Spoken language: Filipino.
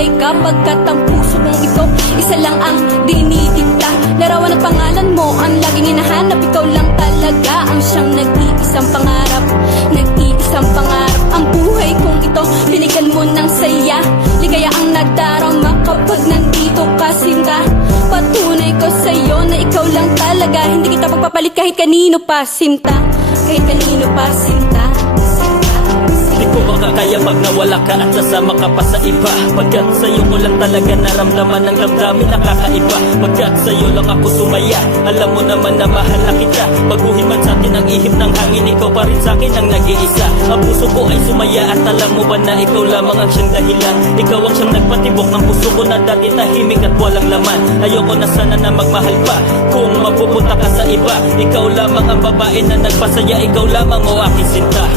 tunay kapagkat ang puso mong ito isa lang ang dinidikta. Larawan at pangalan mo ang laging hinahanap. Ikaw lang talaga ang siyang nag-iisang pangarap. Nag-iisang pangarap. Ang buhay kong ito binigyan mo ng saya. Ligaya ang nadarama kapag nandito ka, sinta. Patunay ko sa'yo na ikaw lang talaga. Hindi kita pagpapalit kahit kanino pa, sinta. Kahit kanino pa, sinta. Di ko makakaya pag nawala ka at sasama ka pa sa iba. Pagkat sa'yo ko lang talaga naramdaman ang damdamin nakakaiba. Pagkat sa'yo lang ako sumaya. Alam mo naman na mahal na kita. Baguhin man sa atin ang ihip ng hangin, ikaw pa rin sa'kin ang nag-iisa. Ang puso ko ay sumaya at alam mo ba na ikaw lamang ang siyang dahilan. Ikaw ang siyang nagpatibok ng puso ko na dati tahimik at walang laman. Ayoko na sana na magmahal pa kung mapupunta ka sa iba. Ikaw lamang ang babae na nagpasaya. Ikaw lamang o aking sinta.